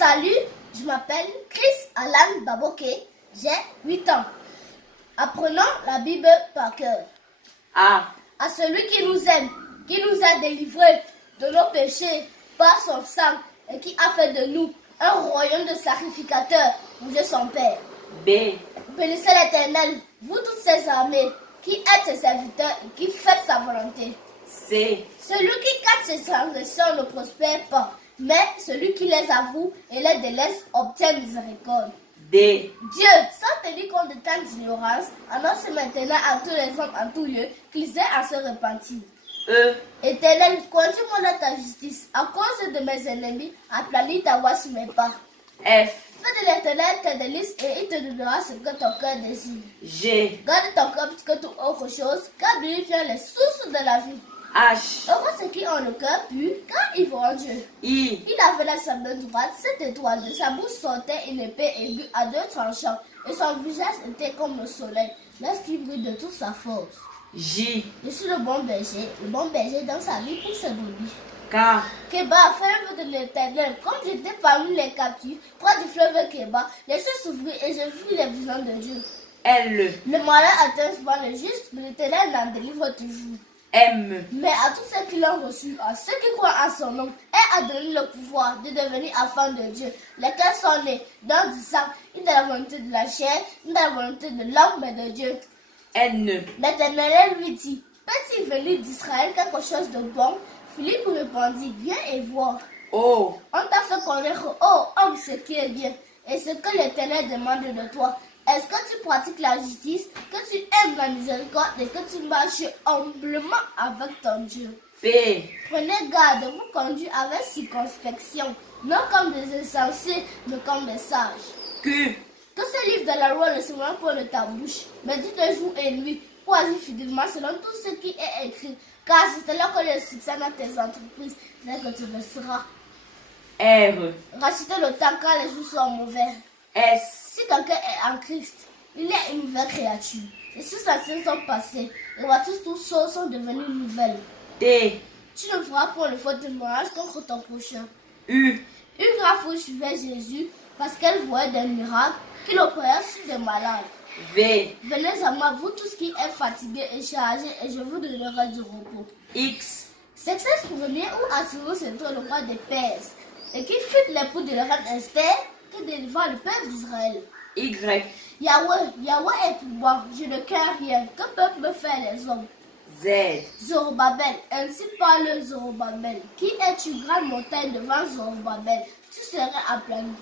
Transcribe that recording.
Salut, je m'appelle Chris Alan Baboke, j'ai 8 ans. Apprenons la Bible par cœur. À celui qui nous aime, qui nous a délivrés de nos péchés par son sang et qui a fait de nous un royaume de sacrificateurs pour Dieu son Père. Bénissez l'Éternel, vous toutes ses armées, qui êtes ses serviteurs et qui faites sa volonté. Celui qui cache ses transgressions ne prospère pas, mais celui qui les avoue et les délaisse obtient miséricorde. Dieu, sans tenir compte de tant d'ignorance, annonce maintenant à tous les hommes en tout lieu qu'ils aient à se repentir. Éternel, conduis-moi dans ta justice, à cause de mes ennemis, aplanis ta voie sur mes pas. Fais de l'Éternel tes délices et il te donnera ce que ton cœur désire. Garde ton cœur plus que toute autre chose, car de lui vient les sources de la vie. Heureux ceux qui ont le cœur pur, car ils verront Dieu. Il avait la main droite, cette étoile, de sa bouche sortait une épée aiguë à 2 tranchants, et son visage était comme le soleil, lorsqu'il brille de toute sa force. Je suis le bon berger dans sa vie pour ses brebis. Kéba, fais le vœu de l'Éternel, comme j'étais parmi les captifs, près du fleuve Kéba, les cieux s'ouvrirent et je vis les visions de Dieu. Le malheur atteint souvent le juste, mais l'Éternel l'en délivre toujours. Mais à tous ceux qui l'ont reçu, à ceux qui croient en son nom, et a donné le pouvoir de devenir enfants de Dieu, lesquels sont nés dans du sang, ni de la volonté de la chair, ni de la volonté de l'homme, mais de Dieu. L'Éternel lui dit, peut-il venir d'Israël quelque chose de bon? Philippe répondit, viens et vois. On t'a fait connaître, homme, ce qui est bien, et ce que l'Éternel demande de toi. Est-ce que tu pratiques la justice, que tu aimes la miséricorde et que tu marches humblement avec ton Dieu? Prenez garde de vous conduire avec circonspection, non comme des insensés, mais comme des sages. Que ce livre de la loi ne se voit pas de ta bouche, mais dis-le jour et nuit, pour agir fidèlement selon tout ce qui est écrit, car c'est là que le succès dans tes entreprises, dès que tu le seras. Rachetez le temps car les jours sont mauvais. Si quelqu'un est en Christ, il est une nouvelle créature. Les choses anciennes sont passées, et voici toutes choses sont devenues nouvelles. Tu ne feras pas le faute de mariage contre ton prochain. Une grave foule suivait Jésus parce qu'elle voyait des miracles qu'il opérait sur des malades. Venez à moi, vous tous qui êtes fatigués et chargés, et je vous donnerai du repos. C'est ce premier où Assyrus était le roi des Perses, et qui fut l'époux de la reine Esther, qui délivra le peuple d'Israël. Yahweh est pour moi, je ne crains rien. Que peuvent me faire les hommes? Zorobabel, ainsi parle Zorobabel. Qui est une grande montagne devant Zorobabel? Tu serais aplani.